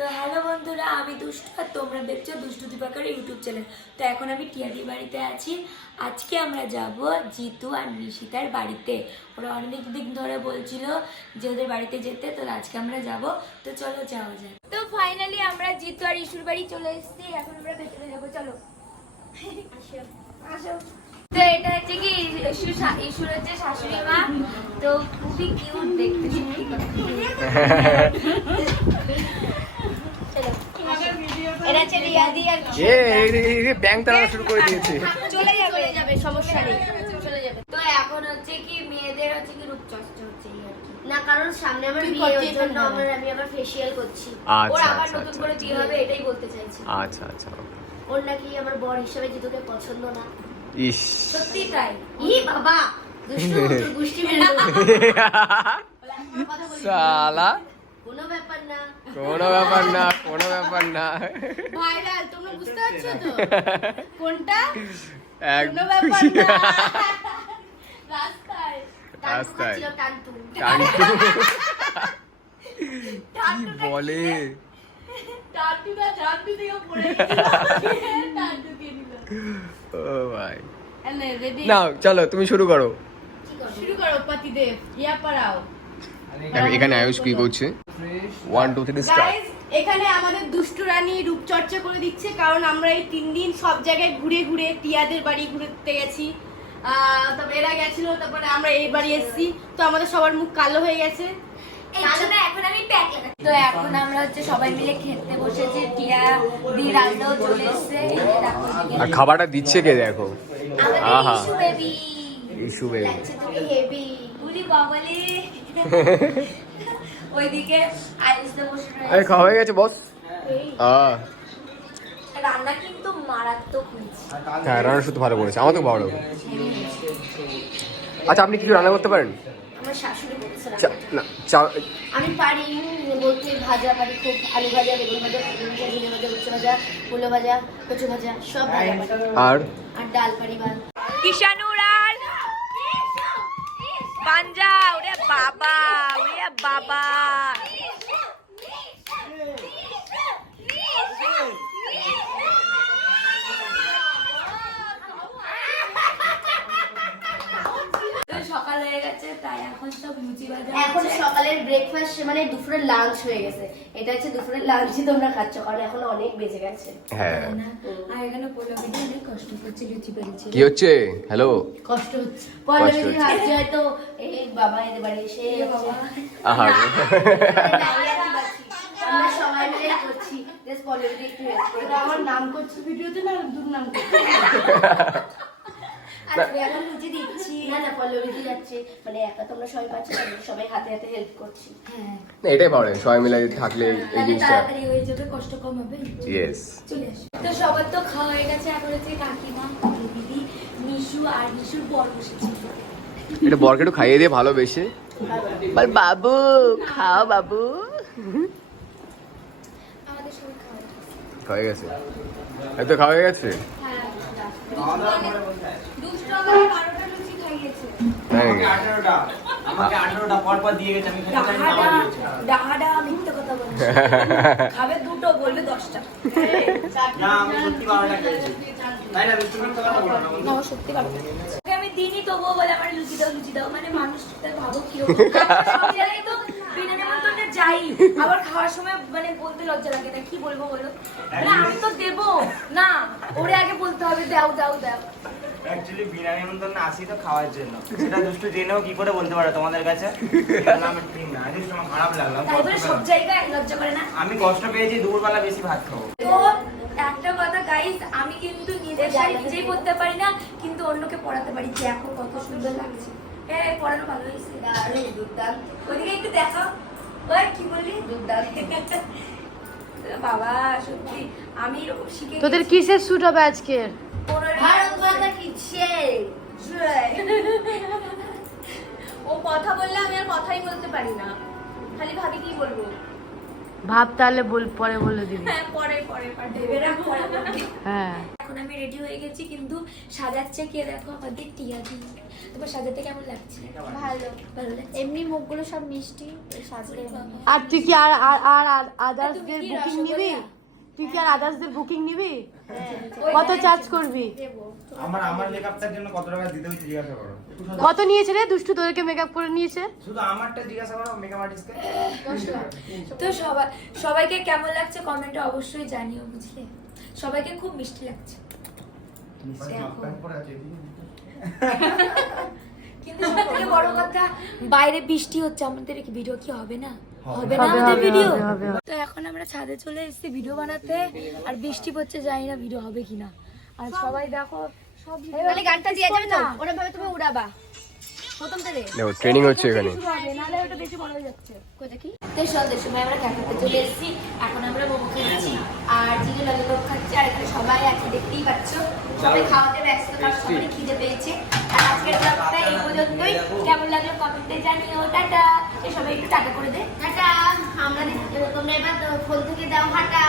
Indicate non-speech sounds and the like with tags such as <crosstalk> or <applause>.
তো হ্যালো বন্ধুরা আমি দুষ্টু আর তোমরা দেখছ দুষ্টু দীপাকার ইউটিউব চ্যানেল। তো এখন আমি টিয়াদি বাড়িতে আছি। আজকে আমরা যাব জিতু আর নিশিতার বাড়িতে। ওরা অনেক দিন ধরে বলছিল যে ওদের বাড়িতে যেতে তো আজকে আমরা যাব। তো চলো যাওয়া যায় তো ফাইনালি আমরা জিতু আর ইসুর বাড়ি চলে এসেছি। এখন আমরা ভেতরে যাব চলো। আসো। আসো তো এটা হচ্ছে কি ইসুর শা- ইসুর হচ্ছে শাশুড়ি মা। তো খুবই কিউট দেখতে <laughs> সত্যি কথা। চলো, আসো। এটা হচ্ছে রিয়াদি আর এ ব্যাংক তারা শুরু করে দিয়েছে। চলে যাবে। চলে যাবে সমস্যা নেই। চলে যাবে। তো এখন হচ্ছে কি মেয়েদের হচ্ছে কি রূপচর্চা হচ্ছে এই আর কি। না কারণ সামনে আমার বিয়ে ওর জন্য আমার আমি আবার ফেসিয়াল করছি। ওর আবার নতুন করে। বিয়ে হবে এটাই বলতে চাইছি। আচ্ছা আচ্ছা ওর নাকি আমার বর হিসেবে জিতুকে পছন্দ না। ইস। সত্যি তাই? ই বাবা দুষ্টু গুষ্টি মেরে <laughs> সালা। কোনো ব্যাপার না। কোনো ব্যাপার না কোনো ব্যাপার না। ভাইরাল তোমরা বুঝতে পারছ তো? <laughs> কোনটা? কোনো ব্যাপার না। <laughs> রাস্তায়। রাস্তায়। টান্টু। <laughs> কি বলে? পড়ে ও ভাই। নাও চলো তুমি শুরু করো। শুরু করো পতিদেব ইয়া পারাও এখানে আয়ুষ কি করছে? ওয়ান টু থ্রি স্টার্ট এখানে আমাদের দুষ্টু রানী রূপচর্চা করে দিচ্ছে কারণ আমরা এই তিন দিন সব জায়গায় ঘুরে ঘুরে টিয়াদের বাড়ি ঘুরতে গেছি। তারপরে এরা গেছিল তারপরে আমরা এই বাড়ি এসেছি। তো আমাদের সবার মুখ কালো হয়ে গেছে। এখন আমি প্যাক লাগাচ্ছি। তো এখন আমরা হচ্ছে সবাই মিলে খেতে বসেছি টিয়া দি রান্নাও চলে এসেছে। আর খাবারটা দিচ্ছে কে দেখো? আহা। বেবি ইস্যু বেবি লাগছে তুমি হেভি উলি বাবালি। ওইদিকে আইসতে বসে রয়েছে। আরে খাওয়া হয়ে গেছে বস। আহ রান্না কিন্তু মারাত্মক হয়েছে। হ্যাঁ রান্না শুধু ভালো করেছে আমার তো ভালো লাগে। আচ্ছা আপনি কিছু রান্না করতে পারেন? আমার শাশুড়ি বলছে না। চা- আমি পারি বলতে ভাজা পারি খুব আলু ভাজা বেগুন ভাজা পটল ভাজা ঝিঙে ভাজা উচ্ছে ভাজা কুলো ভাজা কচু ভাজা সব ভাজা আর? আর ডাল পারি আর পাঞ্জা ওরে বাবা ওরে বাবা। সকাল হয়ে গেছে তাই এখন সব লুচি ভাজা এখন সকালের ব্রেকফাস্ট মানে দুপুরের লাঞ্চ হয়ে গেছে। এটা হচ্ছে দুপুরের লাঞ্চই তোমরা খাচ্ছ কারণ এখন অনেক বেজে গেছে। হ্যাঁ। আর এখানে পোলা বেটে অনেক কষ্ট করছে লুচি বেরিয়েছে কি হচ্ছে? হ্যালো কষ্ট হচ্ছে। পল্লবীর হচ্ছে। ভাবছে হয়তো এই বাবা এদের বাড়ি এসে বাবা। আহা। আমরা সবাই মিলে করছি। জাস্ট পল্লবীকে একটু হেল্প করে। আমার নাম করছে ভিডিওতে না দুর নাম করছে? <laughs> এটাই পারে সবাই মিলে থাকলে এই জিনিসটা তাড়াতাড়ি হয়ে যাবে কষ্ট কম হবে। ইয়েস তো সবার তো খাওয়া হয়ে গেছে এখন হচ্ছে কাকিমা দিদি নিশু আর নিশুর বর বসেছে। এটা বরকে একটু খাইয়ে দিয়ে ভালোবেসে। বাবু খাও বাবু। আমাদের সবাই খাওয়া হয়ে গেছে। হয়ে গেছে। এই তো খাওয়া হয়ে গেছে? <laughs> আমি দিনই তবুও বলে আমার লুচি দাও লুচি দাও মানে মানুষ ভাবো <laughs> যাই আবার খাওয়ার সময় মানে বলতে লজ্জা লাগে না কি বলব বলো? না আমি তো দেবো। না ওরে আগে বলতে হবে দাও দাও দাও। অ্যাকচুয়ালি বিনা নিমন্ত্রণ আসি তো খাওয়ার জন্য। সেটা দুষ্টু জেনেও কি করে বলতে পারো তোমাদের কাছে? আমি ঠিক না আমার খারাপ লাগল সব। জায়গায় লজ্জা করে না? আমি কষ্ট পেয়েছি দুপুরবেলা বেশি ভাত খাব। তো একটা কথা গাইস আমি কিন্তু নিজের শাড়ি নিজেই পরতে পারি না কিন্তু অন্যকে পরাতে পারি যে এখন কত সুন্দর লাগছে। হ্যাঁ পরানো ভালো হয়েছে। দারুণ দুর্দান্ত। ওইদিকে একটু দেখো কি বললি? বাবা সত্যি আমি শিখে তোদের কিসের শুট হবে আজকের ভারত মাতা কি জয় জয়। ও কথা বললে আমি আর কথাই বলতে পারি না। খালি ভাবি কি বলব? ভাব তাহলে বল পরে বলে দিবি। হ্যাঁ পরে পরে পরে ভেবে রাখ হ্যাঁ। এখন আমি রেডি হয়ে গেছি কিন্তু সাজাচ্ছে কে? দেখো আমাদের টিয়া দি। তোমার সাজাতে কেমন লাগছে? ভালো। ভালো লাগছে? এমনি মুখগুলো সব মিষ্টি সাজতে আর তুই কি আর আর আর আদার্স বুকিং নিবি? তুই কি আর আদার্সদের বুকিং নিবি? কত চার্জ করবি? আমার আমার মেকআপটার জন্য কত টাকা দিতে হচ্ছে জিজ্ঞাসা করো। কত নিয়েছে রে? দুষ্টু তোদেরকে মেকআপ করে নিয়েছে? শুধু আমারটা জিজ্ঞাসা করো মেকআপ আর্টিস্টকে তো সবাই সবাইকে কেমন লাগছে কমেন্টে অবশ্যই জানিও বুঝলে? সবাইকে খুব মিষ্টি লাগছে। কিন্তু সব থেকে বড় কথা বাইরে বৃষ্টি হচ্ছে আমাদের কি ভিডিও কি হবে না? হবে না আমাদের ভিডিও। তো এখন আমরা ছাদে চলে এসেছি ভিডিও বানাতে আর বৃষ্টি পড়ছে জানি না ভিডিও হবে কিনা। আর সবাই দেখো সব গানটা দিয়ে যাবে তো? ওরকম ভাবে তুমি উড়াবা। দেখো ট্রেনিং হচ্ছে এখানে। হবে নাহলে ওটা বেশি বড় হয়ে যাচ্ছে। কোথা কি? তো সন্ধ্যের সময় আমরা ক্যাফেতে চলে এসেছি। এখন আমরা মোমো খাচ্ছি আর জিজু ললিপপ খাচ্ছি আর এখানে সবাই আছে দেখতেই পাচ্ছ। সবাই খাওয়াতে ব্যস্ত কারণ সবারই খিদে পেয়েছে। আর আজকের ব্লগটা এই পর্যন্তই। কেমন লাগল কমেন্টে জানিও। টাটা। এই সবাই একটু টাটা করে দে। টাটা। আমরা তোমরা এবার ফোন থেকে দাও হাটা।